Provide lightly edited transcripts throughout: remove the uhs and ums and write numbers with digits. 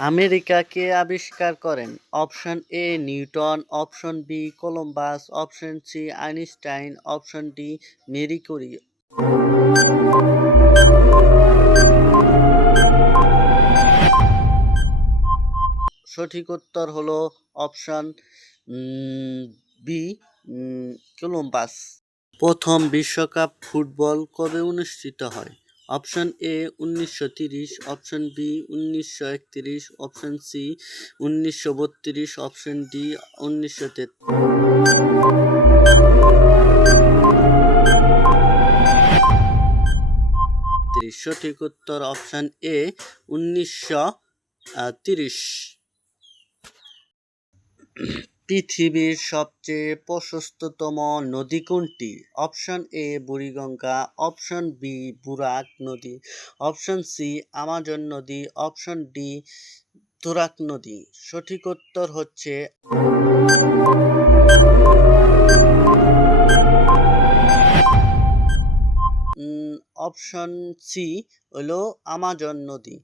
America কে আবিষ্কার করেন? Option A Newton, option B Columbus, option C Einstein, option D Marie Curie. সঠিক উত্তর হলো অপশন বি কলম্বাস। প্রথম বিশ্বকাপ ফুটবল কবে অনুষ্ঠিত হয়? Option A 1930, option B 1931, option C 1932, option D 1933। সঠিক উত্তর অপশন এ 1930। পৃথিবীর সবচেয়ে প্রশস্ততম নদী কোনটি? Option A Buriganga, option B Burak নদী, অপশন সি আমাজন নদী, অপশন ডি তুরাগ নদী। সঠিক উত্তর হচ্ছে অপশন সি হলো আমাজন নদী।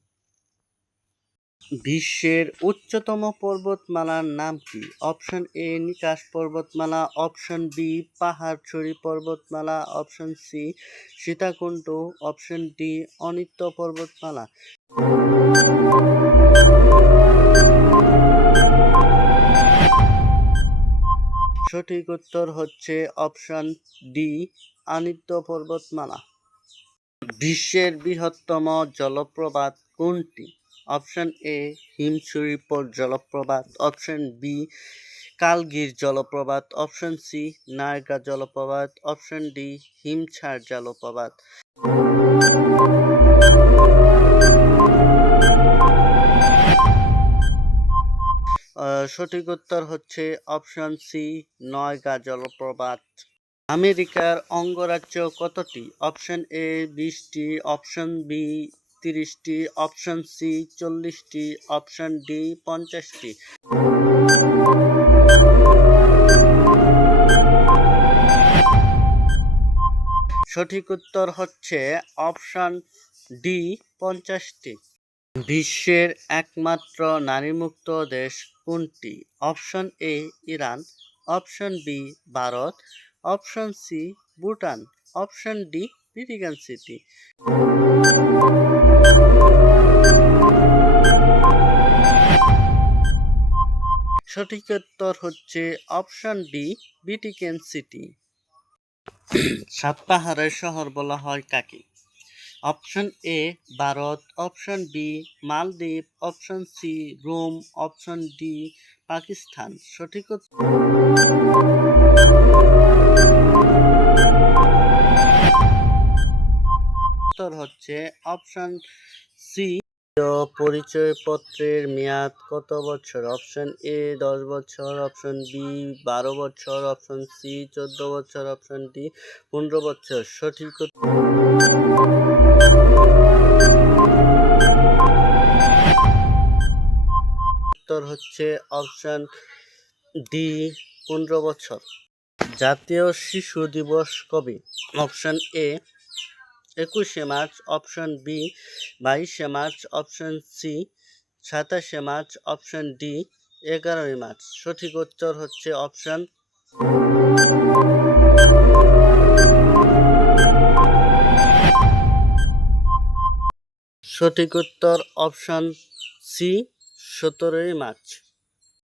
বিশ্বের উচ্চতম পর্বতমালার নাম কি? অপশন এ নিকাশ পর্বতমালা, অপশন বি পাহাড়ছড়ি পর্বতমালা, option C Sitakunda, option D অনিত্য পর্বতমালা। সঠিক উত্তর হচ্ছে অপশন ডি অনিত্য পর্বতমালা। বিশ্বের বৃহত্তম জলপ্রপাত কোনটি? অপশন এ হিমছড়ি জলপ্রপাত, অপশন বি কালগির জলপ্রপাত, অপশন সি নায়াগ্রা জলপ্রপাত, অপশন ডি হিমছড় জলপ্রপাত। সঠিক উত্তর হচ্ছে অপশন সি নায়াগ্রা জলপ্রপাত। আমেরিকার অঙ্গরাজ্য কতটি? অপশন এ 20টি, অপশন বি 30টি, অপশন সি 40টি, অপশন ডি 50টি। সঠিক উত্তর হচ্ছে অপশন ডি 50টি। বিশ্বের একমাত্র নারীমুক্ত দেশ কোনটি? Option A Iran, option B Bharat, option C Bhutan, option D Vatican City. সঠিক উত্তর হচ্ছে অপশন ডি ভ্যাটিকান সিটি। সাত পাহাড়ের শহর বলা হয় কাকে? Option A Bharat, option B মালদ্বীপ, option C Rome, option D Pakistan. সঠিক উত্তর হচ্ছে অপশন সি। পরিচয়পত্রের মেয়াদ কত বছর? অপশন এ 10 বছর, অপশন বি 12 বছর, অপশন সি 14 বছর, অপশন ডি 15 বছর। সঠিক উত্তর হচ্ছে অপশন ডি 15 বছর। জাতীয় শিশু দিবস কবে? অপশন এ 21শে মার্চ, অপশন বি 22শে মার্চ, অপশন সি 27শে মার্চ, অপশন ডি 11ই মার্চ। সঠিক উত্তর হচ্ছে অপশন সঠিক উত্তর অপশন সি 17ই মার্চ।